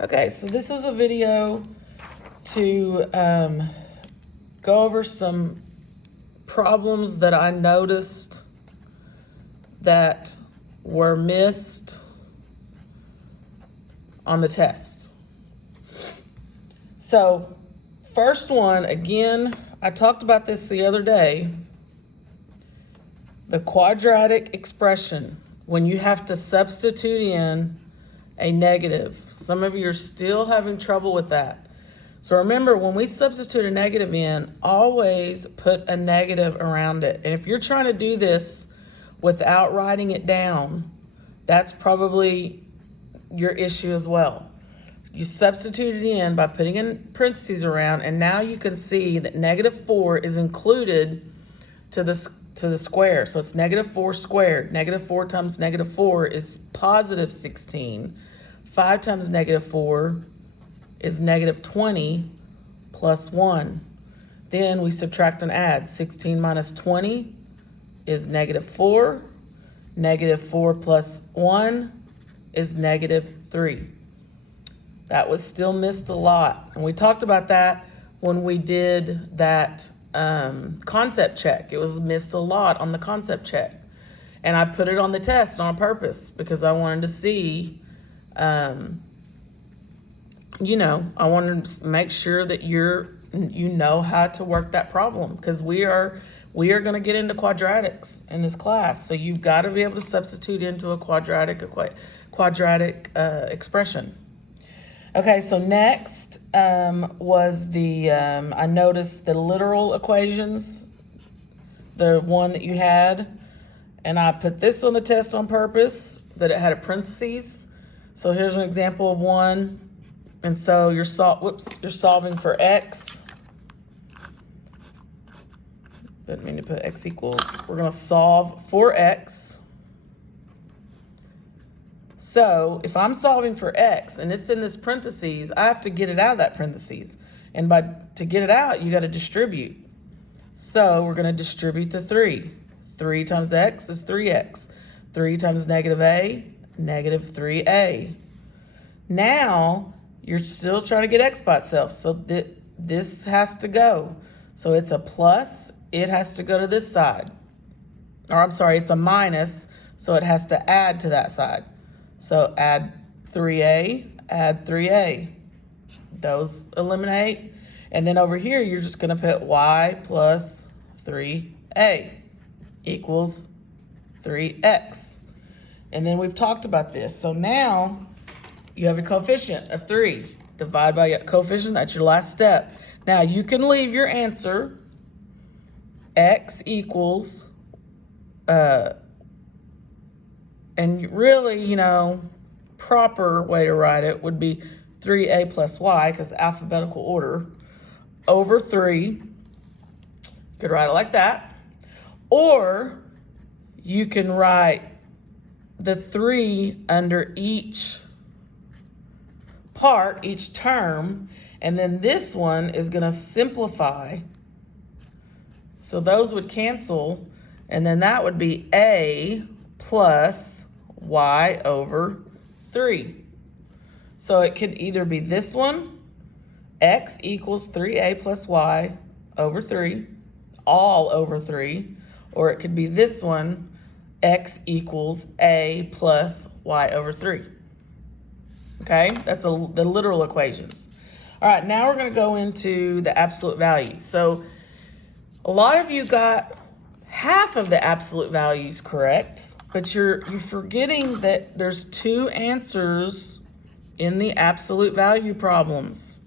Okay, so this is a video to go over some problems that I noticed that were missed on the test. So, first one, again, I talked about this the other day. The quadratic expression, when you have to substitute in a negative. Some of you are still having trouble with that. So remember, when we substitute a negative in, always put a negative around it. And if you're trying to do this without writing it down, that's probably your issue as well. You substitute it in by putting in parentheses around, and now you can see that -4 is included to the square. So it's -4 squared. -4 times -4 is positive 16. 5 times -4 is -20 plus 1. Then we subtract and add. 16 minus 20 is -4. -4 plus 1 is -3. That was still missed a lot. And we talked about that when we did that concept check. It was missed a lot on the concept check. And I put it on the test on purpose because I wanted to see, I wanted to make sure that you know how to work that problem, because we are going to get into quadratics in this class. So you've got to be able to substitute into a quadratic expression. Okay, so next was I noticed the literal equations, the one that you had, and I put this on the test on purpose, that it had a parentheses. So here's an example of one. And so you're solving for x. Didn't mean to put x equals. We're going to solve for x. So if I'm solving for x and it's in this parentheses, I have to get it out of that parentheses. And to get it out, you got to distribute. So we're going to distribute to 3. 3 times x is 3x. 3 times -a, -3a. Now, you're still trying to get x by itself, so this has to go. So it's a plus, it has to go to this side. Or I'm sorry, it's a minus, so it has to add to that side. So add 3a, add 3a. Those eliminate. And then over here, you're just going to put y plus 3a equals 3x. And then we've talked about this. So now you have your coefficient of 3. Divide by your coefficient, that's your last step. Now you can leave your answer, x equals, and really, proper way to write it would be 3a plus y, because alphabetical order, over 3. You could write it like that. Or you can write the 3 under each part, each term, and then this one is going to simplify. So those would cancel, and then that would be a plus y over 3. So it could either be this one, x equals 3a plus y over 3, all over 3, or it could be this one, x equals a plus y over 3. Okay, that's the literal equations. All right, now we're going to go into the absolute value. So a lot of you got half of the absolute values correct, but you're forgetting that there's 2 answers in the absolute value problems.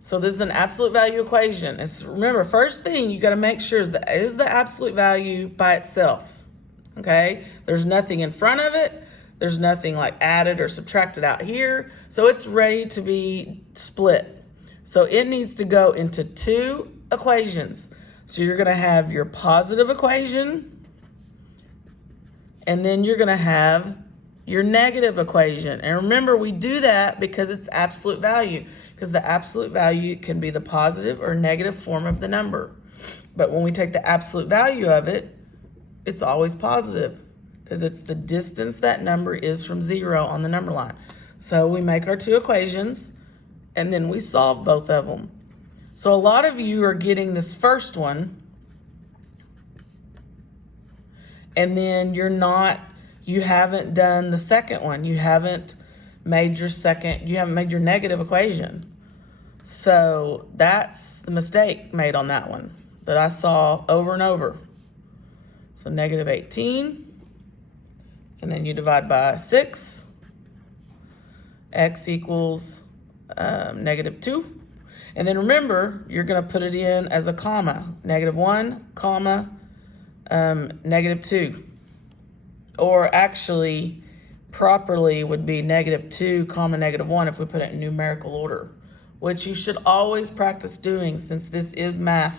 So this is an absolute value equation. Remember, first thing you got to make sure is the absolute value by itself. Okay, there's nothing in front of it. There's nothing like added or subtracted out here. So it's ready to be split. So it needs to go into 2 equations. So you're going to have your positive equation, and then you're going to have your negative equation. And remember, we do that because it's absolute value, because the absolute value can be the positive or negative form of the number. But when we take the absolute value of it, it's always positive, because it's the distance that number is from 0 on the number line. So we make our two equations, and then we solve both of them. So a lot of you are getting this first one, and then you haven't done the second one. You haven't made your negative equation. So that's the mistake made on that one that I saw over and over. So negative 18, and then you divide by 6, x equals negative 2. And then remember, you're going to put it in as a comma, negative 1, comma, negative 2. Or actually, properly would be negative 2, comma, negative 1 if we put it in numerical order, which you should always practice doing since this is math.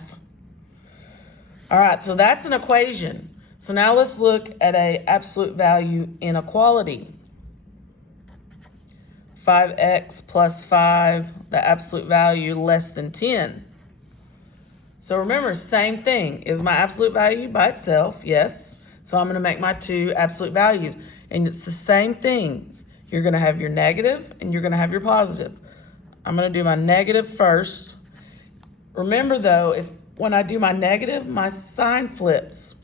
All right, so that's an equation. So now let's look at an absolute value inequality. 5x plus 5, the absolute value less than 10. So remember, same thing. Is my absolute value by itself? Yes. So I'm going to make my two absolute values. And it's the same thing. You're going to have your negative and you're going to have your positive. I'm going to do my negative first. Remember though, when I do my negative, my sign flips.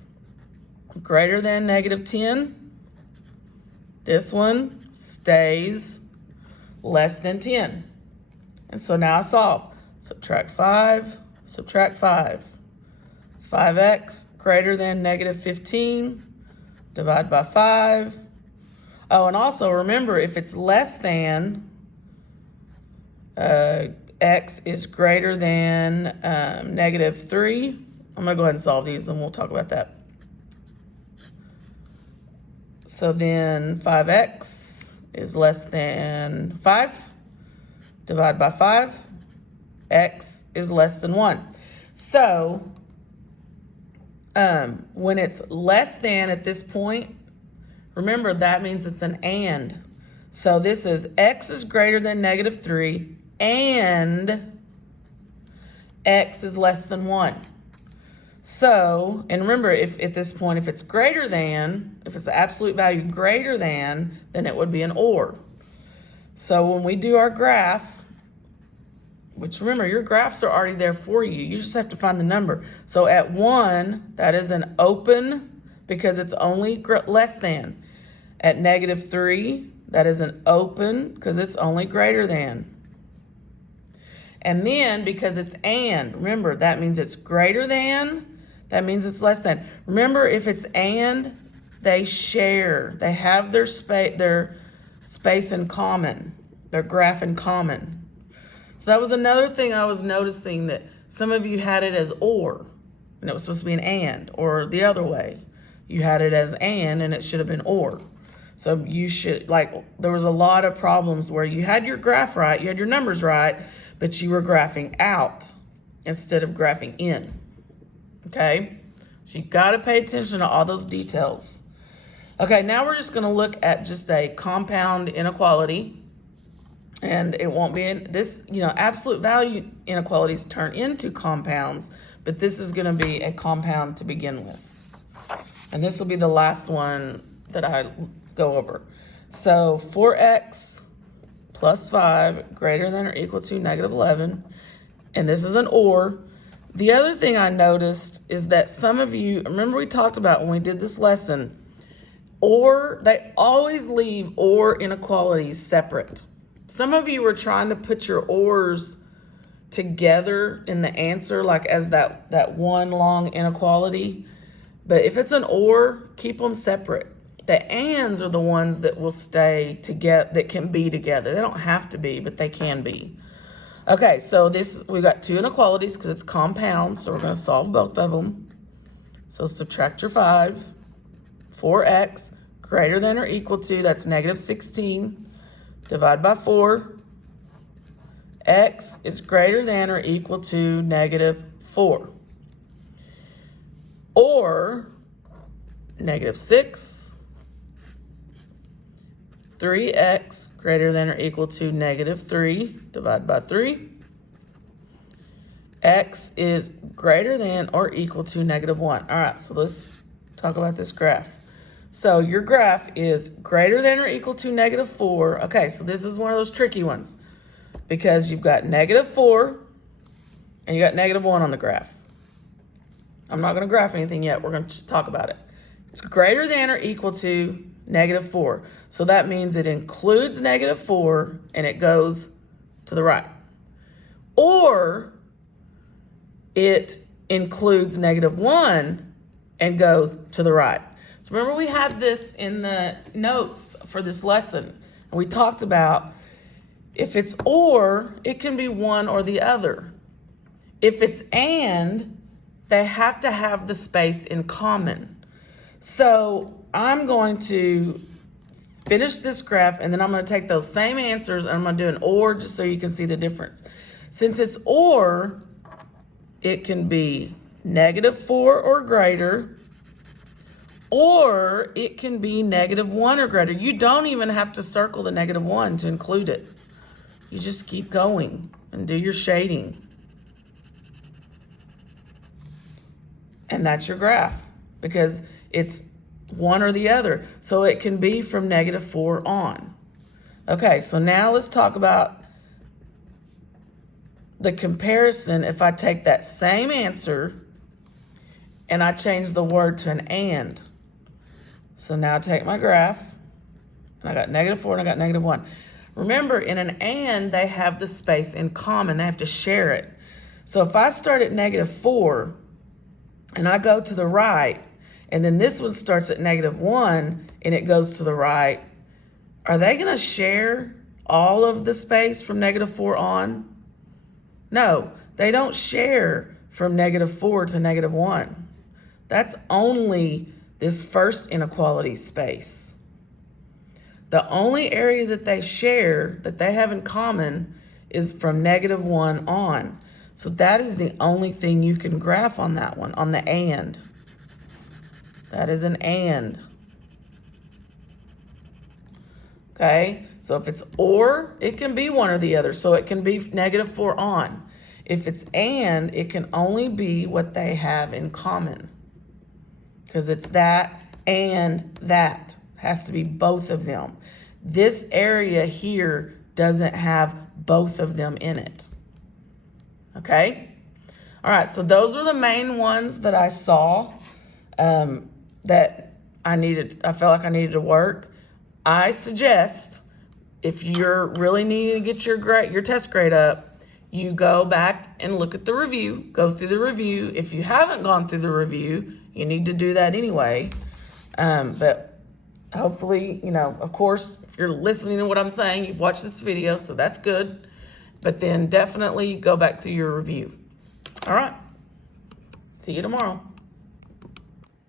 Greater than negative 10. This one stays less than 10. And so now I solve. Subtract 5, subtract 5. 5x greater than negative 15, divide by 5. Oh, and also remember, if it's less than, x is greater than negative 3. I'm going to go ahead and solve these, then we'll talk about that. So then 5x is less than 5. Divide by 5. X is less than 1. So when it's less than at this point, remember that means it's an and. So this is x is greater than negative 3 and x is less than 1. So, and remember, if at this point, if it's greater than, if it's the absolute value greater than, then it would be an or. So when we do our graph, which remember, your graphs are already there for you. You just have to find the number. So at 1, that is an open because it's only less than. At negative 3, that is an open because it's only greater than. And then because it's and, remember, that means it's greater than, that means it's less than. Remember, if it's and, they share. They have their space in common, their graph in common. So that was another thing I was noticing, that some of you had it as or, and it was supposed to be an and, or the other way. You had it as and it should have been or. So you should, there was a lot of problems where you had your graph right, you had your numbers right, but you were graphing out instead of graphing in, okay? So you gotta pay attention to all those details. Okay, now we're just gonna look at just a compound inequality, and it won't be in this, absolute value inequalities turn into compounds, but this is gonna be a compound to begin with. And this will be the last one that I go over. So 4x plus 5 greater than or equal to negative 11. And this is an or. The other thing I noticed is that some of you, remember we talked about when we did this lesson, or they always leave or inequalities separate. Some of you were trying to put your ors together in the answer, like as that one long inequality. But if it's an or, keep them separate. The ands are the ones that will stay together, that can be together. They don't have to be, but they can be. Okay, so we've got two inequalities because it's compound, so we're going to solve both of them. So subtract your 5. 4x greater than or equal to, that's negative 16. Divide by 4. X is greater than or equal to negative 4. Or negative 6. 3x greater than or equal to negative 3, divide by 3. X is greater than or equal to negative 1. All right, so let's talk about this graph. So your graph is greater than or equal to -4. Okay, so this is one of those tricky ones because you've got -4 and you got -1 on the graph. I'm not going to graph anything yet. We're going to just talk about it. It's greater than or equal to -4. So that means it includes -4 and it goes to the right. Or it includes -1 and goes to the right. So remember we had this in the notes for this lesson. And we talked about if it's or, it can be one or the other. If it's and, they have to have the space in common. So I'm going to finish this graph and then I'm going to take those same answers and I'm going to do an or just so you can see the difference. Since it's or, it can be -4 or greater, or it can be -1 or greater. You don't even have to circle the -1 to include it. You just keep going and do your shading. And that's your graph because it's one or the other. So it can be from -4 on. Okay, so now let's talk about the comparison if I take that same answer and I change the word to an and. So now I take my graph, and I got -4 and I got -1. Remember, in an and, they have the space in common. They have to share it. So if I start at -4 and I go to the right, and then this one starts at -1 and it goes to the right, are they going to share all of the space from -4 on? No, they don't share from -4 to -1. That's only this first inequality space. The only area that they share, that they have in common, is from -1 on. So that is the only thing you can graph on that one, on the and. That is an and. Okay, so if it's or, it can be one or the other. So it can be -4 on. If it's and, it can only be what they have in common. Because it's that and that. Has to be both of them. This area here doesn't have both of them in it. Okay? All right, so those were the main ones that I saw that I felt like I needed to work. I suggest if you're really needing to get your test grade up, you go back and look at the review, go through the review. If you haven't gone through the review, you need to do that anyway. But hopefully, of course, if you're listening to what I'm saying, you've watched this video, so that's good. But then definitely go back through your review. All right. See you tomorrow.